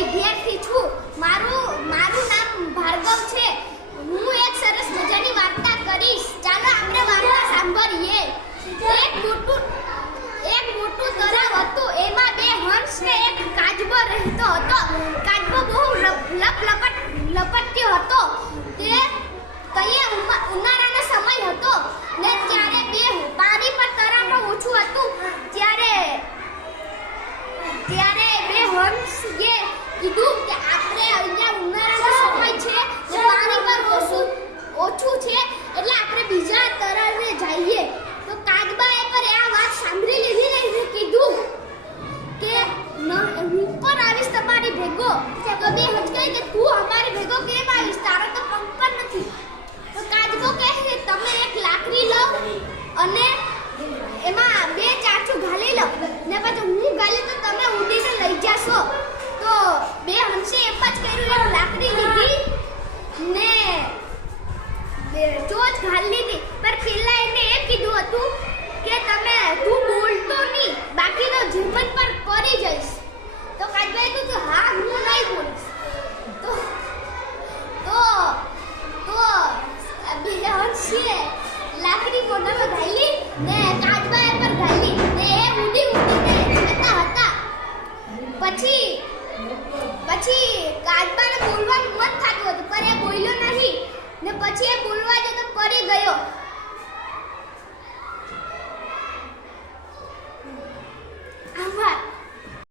વિદ્યાર્થી છું. મારું નામ ભાર્ગવ છે. હું એક સરસ મજાની વાર્તા કરીશ. ચાલો આપણે વાર્તા સાંભળીએ. એક મોટું તળાવ હતું. એમાં બે હંસ ને એક કાચબો રહેતો હતો. કાચબો બહુ લપટ્યો હતો. તે કઈએ ઉનાળાનો સમય હતો ને ત્યારે પાણી પર તળાવમાં ઓછું હતું. ત્યારે બે હંસે કીધું કે આપણે અહીંયા ઉનાળાનો સમય છે ને પાણી પર ઓછું છે એટલે આપણે બીજા તળાવે જઈએ. તો કાચબાએ પર આ વાત સાંભળી લીધી ને એને કીધું કે હું પણ આવીશ તમારી ભેગો. તો બે હંસ કહે કે તું અમારી ભેગો કેમ આવીશ? તારો તો પંખ પણ નથી. તો કાચબો કહે કે તમે એક લાકડી લો અને એમાં બે ચાચું ઘાલી લો ને પછી હું ઘાલી તો તમે ઉડીને લઈ જશો. તો બે હંસે એમ જ કર્યું. એક લાકડી લીધી ને ચોચ ઘાલી લીધી. પણ પેલા એને એ કીધું હતું કે તું બોલતો નહીં, બાકી તો જીવન પર પડી જઈશ. તો કાચબાએ કીધું હા હું નહીં બોલીશ. તો બે હંસે લાકડી મોઢામાં ઘાલી ને કાચબાએ પર ઘાલી ને એ ઉડીને જતા હતા. પછી કાચબાને બોલવાનું મન થતું હતું પણ એ બોલ્યો નહીં ને પછી એ બોલવા જતો પડી ગયો.